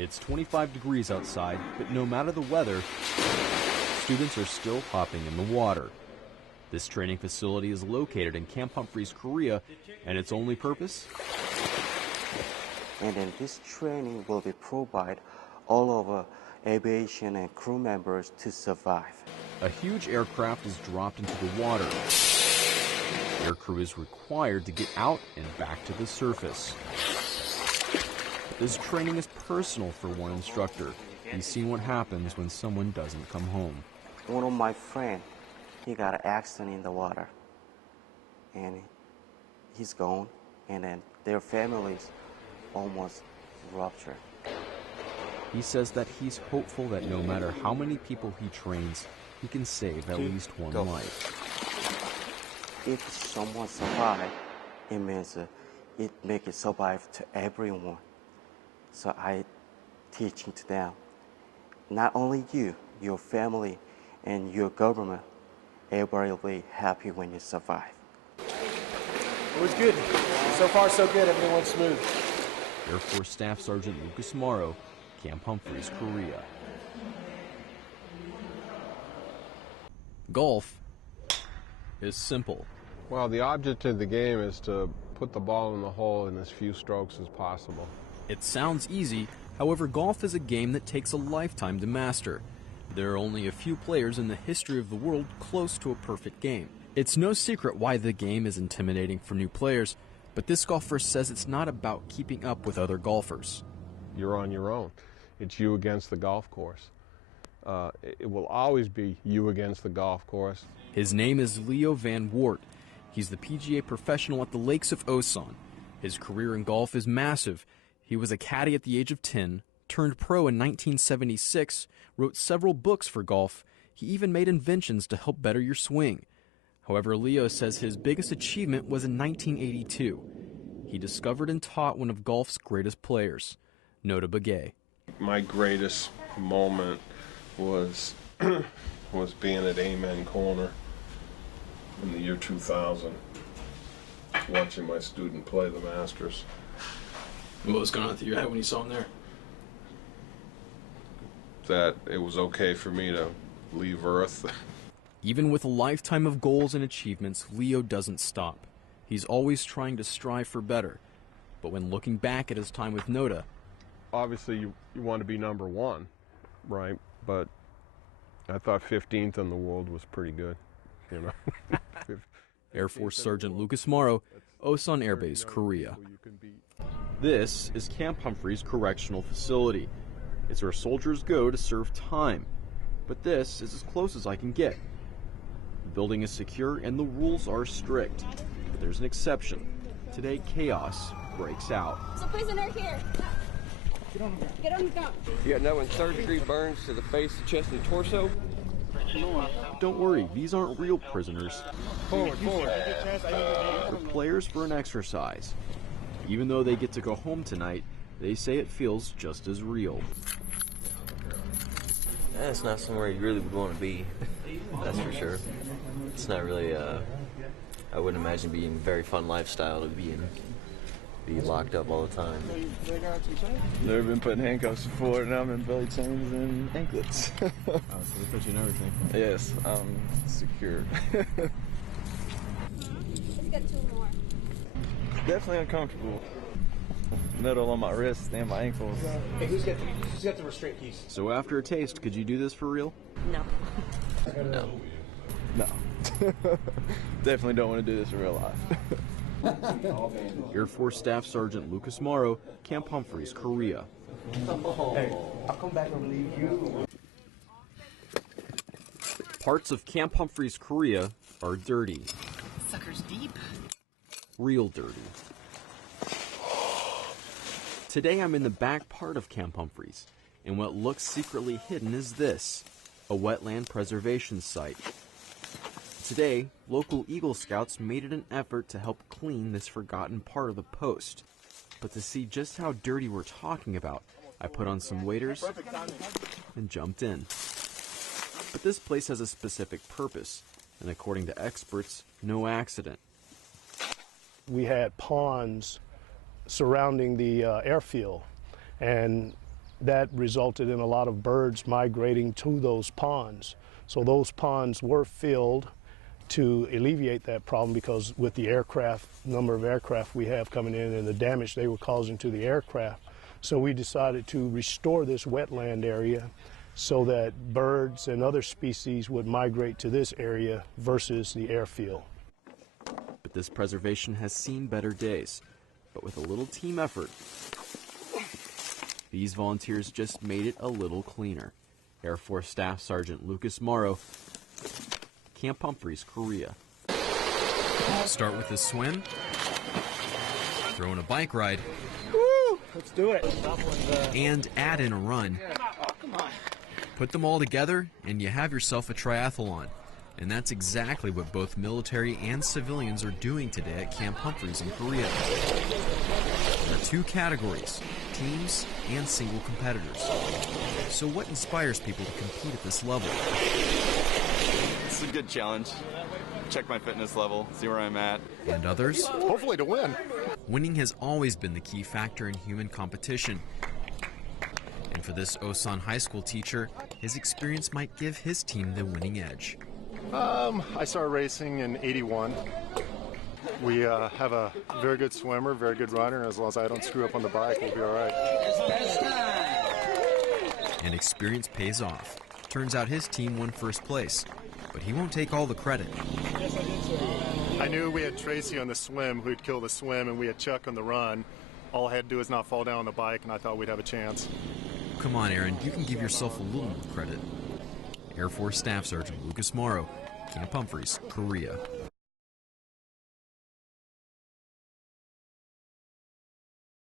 It's 25 degrees outside, but no matter the weather, students are still hopping in the water. This training facility is located in Camp Humphreys, Korea, and its only purpose? And then this training will be provided all over aviation and crew members to survive. A huge aircraft is dropped into the water. Air crew is required to get out and back to the surface. This training is personal for one instructor. He's seen what happens when someone doesn't come home. One of my friends, he got an accident in the water, and he's gone, and then their families almost ruptured. He says that he's hopeful that no matter how many people he trains, he can save at least one life. If someone survives, it means it makes it survive to everyone. So I teaching to them, not only you, your family, and your government, everybody will be happy when you survive. It was good. So far, so good. Everything went smooth. Air Force Staff Sergeant Lucas Morrow, Camp Humphreys, Korea. Golf is simple. Well, the object of the game is to put the ball in the hole in as few strokes as possible. It sounds easy, however, golf is a game that takes a lifetime to master. There are only a few players in the history of the world close to a perfect game. It's no secret why the game is intimidating for new players, but this golfer says it's not about keeping up with other golfers. You're on your own. It's you against the golf course. It will always be you against the golf course. His name is Leo Van Wart. He's the PGA professional at the Lakes of Osan. His career in golf is massive. He was a caddy at the age of 10, turned pro in 1976, wrote several books for golf. He even made inventions to help better your swing. However, Leo says his biggest achievement was in 1982. He discovered and taught one of golf's greatest players, Nota Begay. My greatest moment was being at Amen Corner in the year 2000, watching my student play the Masters. What was going on through your head when you saw him there? That it was okay for me to leave Earth. Even with a lifetime of goals and achievements, Leo doesn't stop. He's always trying to strive for better. But when looking back at his time with Nota... Obviously, you want to be number one, right? But I thought 15th in the world was pretty good, you know. Air Force Sergeant Lucas Morrow, Osan Air Base, Korea. This is Camp Humphreys Correctional Facility. It's where soldiers go to serve time. But this is as close as I can get. The building is secure and the rules are strict. But there's an exception. Today, chaos breaks out. So prisoner here. Get on the ground. You got another one, third-degree burns to the face, the chest, and torso. Don't worry, these aren't real prisoners. Forward, forward. They're players for an exercise. Even though they get to go home tonight, they say it feels just as real. It's not somewhere you really would want to be, that's for sure. It's not really, I wouldn't imagine being a very fun lifestyle to be locked up all the time. Never been put in handcuffs before, and I'm in belly chains and anklets. So they put you in everything? Yes, I'm secured. Let's get two more. Definitely uncomfortable. Metal on my wrists and my ankles. Hey, who's got the restraint keys? So after a taste, could you do this for real? No. No. No. Definitely don't want to do this in real life. Air Force Staff Sergeant Lucas Morrow, Camp Humphreys, Korea. Hey, I'll come back and leave you. Parts of Camp Humphreys, Korea are dirty. Sucker's deep. Real dirty. Today I'm in the back part of Camp Humphreys, and what looks secretly hidden is this, a wetland preservation site. Today, local Eagle Scouts made it an effort to help clean this forgotten part of the post. But to see just how dirty we're talking about, I put on some waders and jumped in. But this place has a specific purpose, and according to experts, no accident. We had ponds surrounding the airfield, and that resulted in a lot of birds migrating to those ponds. So those ponds were filled to alleviate that problem, because with the number of aircraft we have coming in and the damage they were causing to the aircraft. So we decided to restore this wetland area so that birds and other species would migrate to this area versus the airfield. But this preservation has seen better days. But with a little team effort, these volunteers just made it a little cleaner. Air Force Staff Sergeant Lucas Morrow, Camp Humphreys, Korea. Start with a swim, throw in a bike ride, Woo! Let's do it. and add in a run. Put them all together and you have yourself a triathlon. And that's exactly what both military and civilians are doing today at Camp Humphreys in Korea. There are two categories, teams and single competitors. So what inspires people to compete at this level? It's a good challenge. Check my fitness level, see where I'm at. And others? Hopefully to win. Winning has always been the key factor in human competition. And for this Osan High School teacher, his experience might give his team the winning edge. I started racing in '81. We have a very good swimmer, very good runner, and as long as I don't screw up on the bike, we'll be all right. And experience pays off. Turns out his team won first place, but he won't take all the credit. I knew we had Tracy on the swim who'd kill the swim, and we had Chuck on the run. All I had to do is not fall down on the bike, and I thought we'd have a chance. Come on, Aaron, you can give yourself a little more credit. Air Force Staff Sergeant Lucas Morrow, Camp Humphreys, Korea.